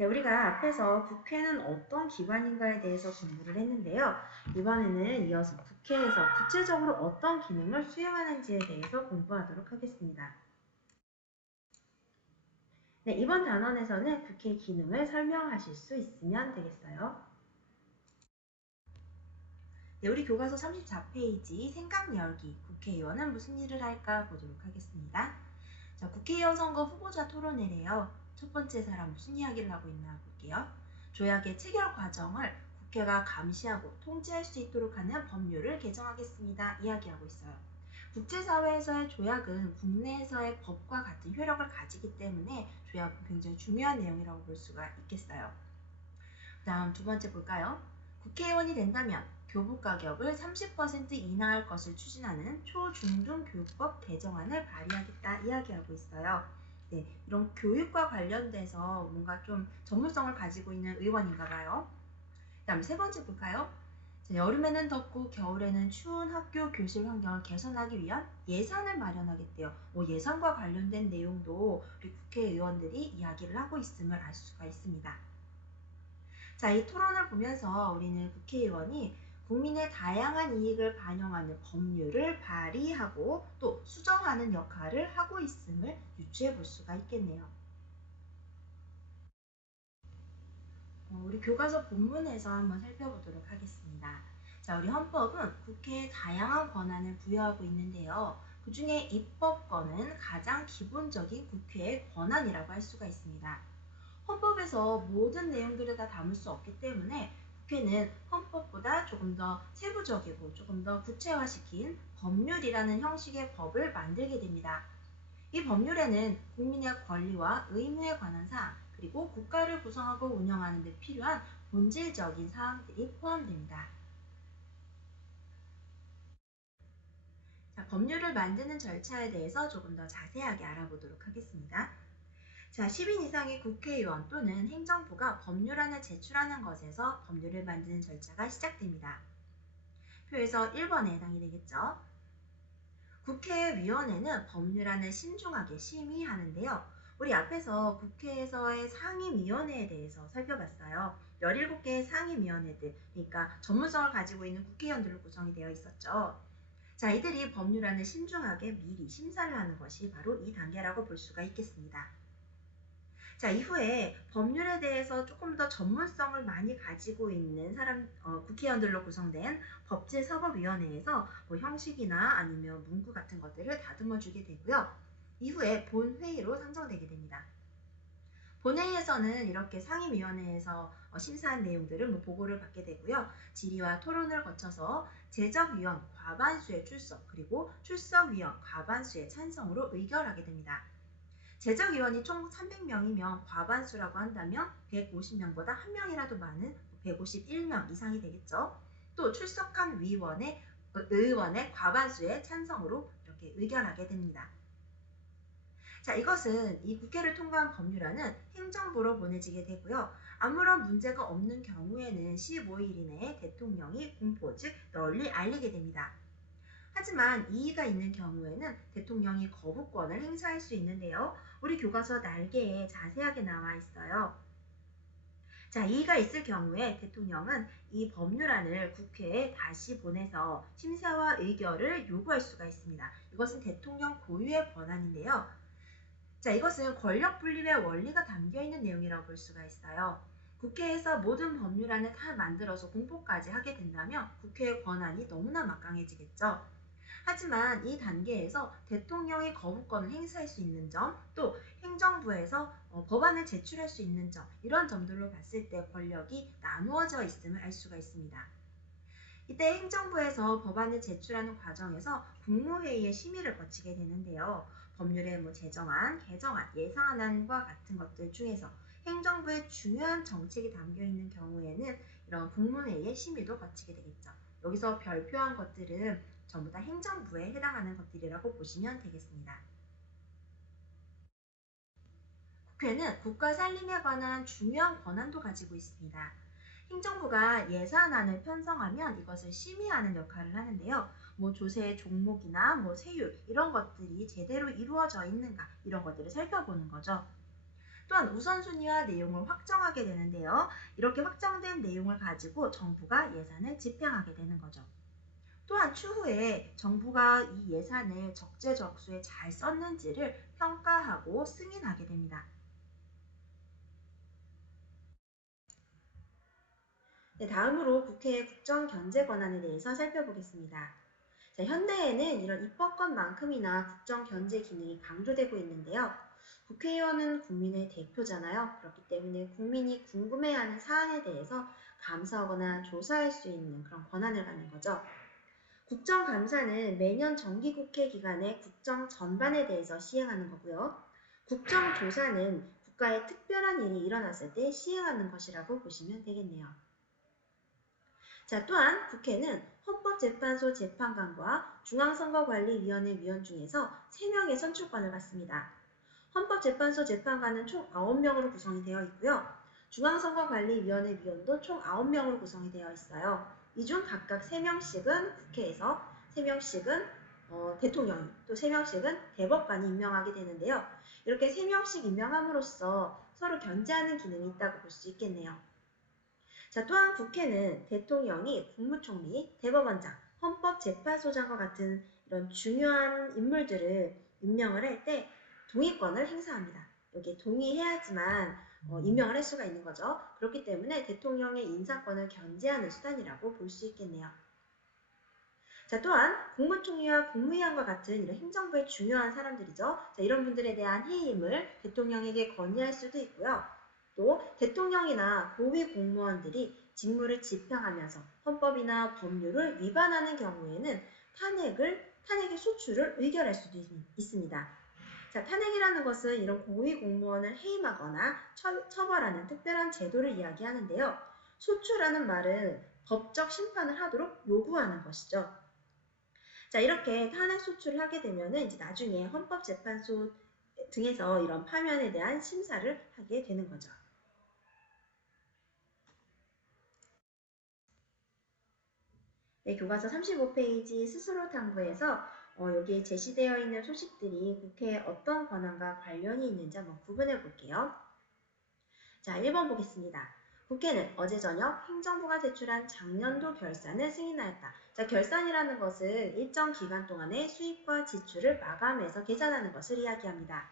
네, 우리가 앞에서 국회는 어떤 기관인가에 대해서 공부를 했는데요. 이번에는 이어서 국회에서 구체적으로 어떤 기능을 수행하는지에 대해서 공부하도록 하겠습니다. 네, 이번 단원에서는 국회 기능을 설명하실 수 있으면 되겠어요. 네, 우리 교과서 34페이지 생각 열기, 국회의원은 무슨 일을 할까 보도록 하겠습니다. 자, 국회의원 선거 후보자 토론회래요. 첫 번째 사람 무슨 이야기를 하고 있나 볼게요. 조약의 체결 과정을 국회가 감시하고 통제할 수 있도록 하는 법률을 개정하겠습니다. 이야기하고 있어요. 국제사회에서의 조약은 국내에서의 법과 같은 효력을 가지기 때문에 조약은 굉장히 중요한 내용이라고 볼 수가 있겠어요. 다음 두 번째 볼까요? 국회의원이 된다면 교복 가격을 30% 인하할 것을 추진하는 초중등 교육법 개정안을 발의하겠다 이야기하고 있어요. 네, 이런 교육과 관련돼서 뭔가 좀 전문성을 가지고 있는 의원인가 봐요. 다음 세 번째 볼까요? 여름에는 덥고 겨울에는 추운 학교 교실 환경을 개선하기 위한 예산을 마련하겠대요. 예산과 관련된 내용도 우리 국회의원들이 이야기를 하고 있음을 알 수가 있습니다. 자, 이 토론을 보면서 우리는 국회의원이 국민의 다양한 이익을 반영하는 법률을 발의하고 또 수정하는 역할을 하고 있음을 유추해 볼 수가 있겠네요. 우리 교과서 본문에서 한번 살펴보도록 하겠습니다. 자, 우리 헌법은 국회에 다양한 권한을 부여하고 있는데요. 그 중에 입법권은 가장 기본적인 국회의 권한이라고 할 수가 있습니다. 헌법에서 모든 내용들을 다 담을 수 없기 때문에 국회는 헌법보다 조금 더 세부적이고 조금 더 구체화시킨 법률이라는 형식의 법을 만들게 됩니다. 이 법률에는 국민의 권리와 의무에 관한 사항, 그리고 국가를 구성하고 운영하는 데 필요한 본질적인 사항들이 포함됩니다. 자, 법률을 만드는 절차에 대해서 조금 더 자세하게 알아보도록 하겠습니다. 자, 10인 이상의 국회의원 또는 행정부가 법률안을 제출하는 것에서 법률을 만드는 절차가 시작됩니다. 표에서 1번에 해당이 되겠죠. 국회위원회는 법률안을 신중하게 심의하는데요. 우리 앞에서 국회에서의 상임위원회에 대해서 살펴봤어요. 17개의 상임위원회들, 그러니까 전문성을 가지고 있는 국회의원들로 구성이 되어 있었죠. 자, 이들이 법률안을 신중하게 미리 심사를 하는 것이 바로 이 단계라고 볼 수가 있겠습니다. 자, 이후에 법률에 대해서 조금 더 전문성을 많이 가지고 있는 국회의원들로 구성된 법제사법위원회에서 형식이나 아니면 문구 같은 것들을 다듬어 주게 되고요. 이후에 본회의로 상정되게 됩니다. 본회의에서는 이렇게 상임위원회에서 심사한 내용들을 보고를 받게 되고요. 질의와 토론을 거쳐서 제적위원 과반수의 출석, 그리고 출석위원 과반수의 찬성으로 의결하게 됩니다. 제적위원이 총 300명이면 과반수라고 한다면 150명보다 1명이라도 많은 151명 이상이 되겠죠. 또 출석한 의원의 과반수의 찬성으로 이렇게 의결하게 됩니다. 자, 이것은 이 국회를 통과한 법률안은 행정부로 보내지게 되고요. 아무런 문제가 없는 경우에는 15일 이내에 대통령이 공포, 즉 널리 알리게 됩니다. 하지만 이의가 있는 경우에는 대통령이 거부권을 행사할 수 있는데요. 우리 교과서 날개에 자세하게 나와 있어요. 자, 이의가 있을 경우에 대통령은 이 법률안을 국회에 다시 보내서 심사와 의결을 요구할 수가 있습니다. 이것은 대통령 고유의 권한인데요. 자, 이것은 권력 분립의 원리가 담겨 있는 내용이라고 볼 수가 있어요. 국회에서 모든 법률안을 다 만들어서 공포까지 하게 된다면 국회의 권한이 너무나 막강해지겠죠. 하지만 이 단계에서 대통령이 거부권을 행사할 수 있는 점, 또 행정부에서 법안을 제출할 수 있는 점, 이런 점들로 봤을 때 권력이 나누어져 있음을 알 수가 있습니다. 이때 행정부에서 법안을 제출하는 과정에서 국무회의의 심의를 거치게 되는데요. 법률의 제정안, 개정안, 예산안과 같은 것들 중에서 행정부의 중요한 정책이 담겨 있는 경우에는 이런 국무회의의 심의도 거치게 되겠죠. 여기서 별표한 것들은 전부 다 행정부에 해당하는 것들이라고 보시면 되겠습니다. 국회는 국가 살림에 관한 중요한 권한도 가지고 있습니다. 행정부가 예산안을 편성하면 이것을 심의하는 역할을 하는데요. 조세 종목이나 세율 이런 것들이 제대로 이루어져 있는가 이런 것들을 살펴보는 거죠. 또한 우선순위와 내용을 확정하게 되는데요. 이렇게 확정된 내용을 가지고 정부가 예산을 집행하게 되는 거죠. 또한 추후에 정부가 이 예산을 적재적소에 잘 썼는지를 평가하고 승인하게 됩니다. 네, 다음으로 국회의 국정견제 권한에 대해서 살펴보겠습니다. 자, 현대에는 이런 입법권만큼이나 국정견제 기능이 강조되고 있는데요. 국회의원은 국민의 대표잖아요. 그렇기 때문에 국민이 궁금해하는 사안에 대해서 감사하거나 조사할 수 있는 그런 권한을 갖는 거죠. 국정감사는 매년 정기국회 기간에 국정 전반에 대해서 시행하는 거고요. 국정조사는 국가에 특별한 일이 일어났을 때 시행하는 것이라고 보시면 되겠네요. 자, 또한 국회는 헌법재판소 재판관과 중앙선거관리위원회 위원 중에서 3명의 선출권을 갖습니다. 헌법재판소 재판관은 총 9명으로 구성이 되어 있고요. 중앙선거관리위원회 위원도 총 9명으로 구성이 되어 있어요. 이 중 각각 3명씩은 국회에서, 3명씩은 대통령이, 또 3명씩은 대법관이 임명하게 되는데요. 이렇게 3명씩 임명함으로써 서로 견제하는 기능이 있다고 볼 수 있겠네요. 자, 또한 국회는 대통령이 국무총리, 대법원장, 헌법재판소장과 같은 이런 중요한 인물들을 임명을 할 때 동의권을 행사합니다. 여기에 동의해야지만 임명을 할 수가 있는 거죠. 그렇기 때문에 대통령의 인사권을 견제하는 수단이라고 볼 수 있겠네요. 자, 또한 국무총리와 국무위원과 같은 이런 행정부의 중요한 사람들이죠. 자, 이런 분들에 대한 해임을 대통령에게 건의할 수도 있고요. 또 대통령이나 고위 공무원들이 직무를 집행하면서 헌법이나 법률을 위반하는 경우에는 탄핵의 소추를 의결할 수도 있습니다. 자, 탄핵이라는 것은 이런 고위 공무원을 해임하거나 처벌하는 특별한 제도를 이야기하는데요. 소추라는 말은 법적 심판을 하도록 요구하는 것이죠. 자, 이렇게 탄핵 소추를 하게 되면은 이제 나중에 헌법재판소 등에서 이런 파면에 대한 심사를 하게 되는 거죠. 네, 교과서 35페이지 스스로 탐구에서 여기에 제시되어 있는 소식들이 국회에 어떤 권한과 관련이 있는지 한번 구분해 볼게요. 자, 1번 보겠습니다. 국회는 어제 저녁 행정부가 제출한 작년도 결산을 승인하였다. 자, 결산이라는 것은 일정 기간 동안의 수입과 지출을 마감해서 계산하는 것을 이야기합니다.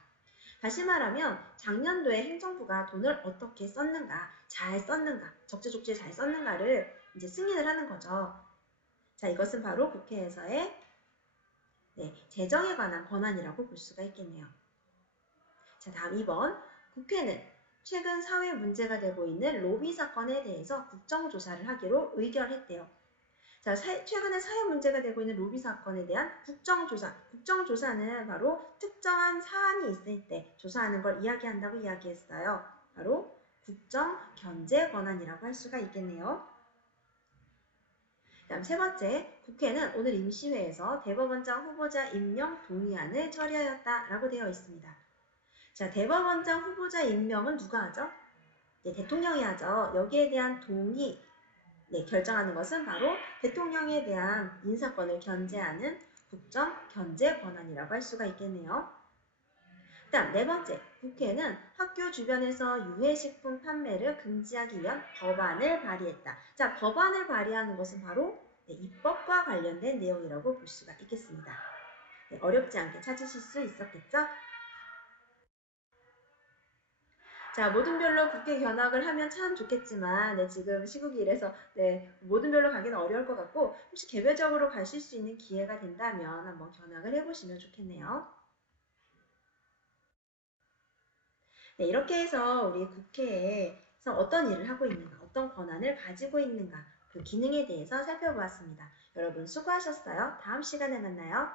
다시 말하면 작년도에 행정부가 돈을 어떻게 썼는가, 잘 썼는가, 적재적소에 잘 썼는가를 이제 승인을 하는 거죠. 자, 이것은 바로 국회에서의 재정에 관한 권한이라고 볼 수가 있겠네요. 자, 다음 2번. 국회는 최근 사회 문제가 되고 있는 로비 사건에 대해서 국정조사를 하기로 의결했대요. 자, 최근에 사회 문제가 되고 있는 로비 사건에 대한 국정조사. 국정조사는 바로 특정한 사안이 있을 때 조사하는 걸 이야기한다고 이야기했어요. 바로 국정견제 권한이라고 할 수가 있겠네요. 다음 3번째, 국회는 오늘 임시회에서 대법원장 후보자 임명 동의안을 처리하였다라고 되어 있습니다. 자, 대법원장 후보자 임명은 누가 하죠? 네, 대통령이 하죠. 여기에 대한 동의, 결정하는 것은 바로 대통령에 대한 인사권을 견제하는 국정견제 권한이라고 할 수가 있겠네요. 다음 4번째, 국회는 학교 주변에서 유해식품 판매를 금지하기 위한 법안을 발의했다. 자, 법안을 발의하는 것은 바로 입법과 관련된 내용이라고 볼 수가 있겠습니다. 어렵지 않게 찾으실 수 있었겠죠? 자, 모든 별로 국회 견학을 하면 참 좋겠지만 지금 시국이 이래서 모든 별로 가기는 어려울 것 같고 혹시 개별적으로 가실 수 있는 기회가 된다면 한번 견학을 해보시면 좋겠네요. 이렇게 해서 우리 국회에서 어떤 일을 하고 있는가, 어떤 권한을 가지고 있는가, 그 기능에 대해서 살펴보았습니다. 여러분 수고하셨어요. 다음 시간에 만나요.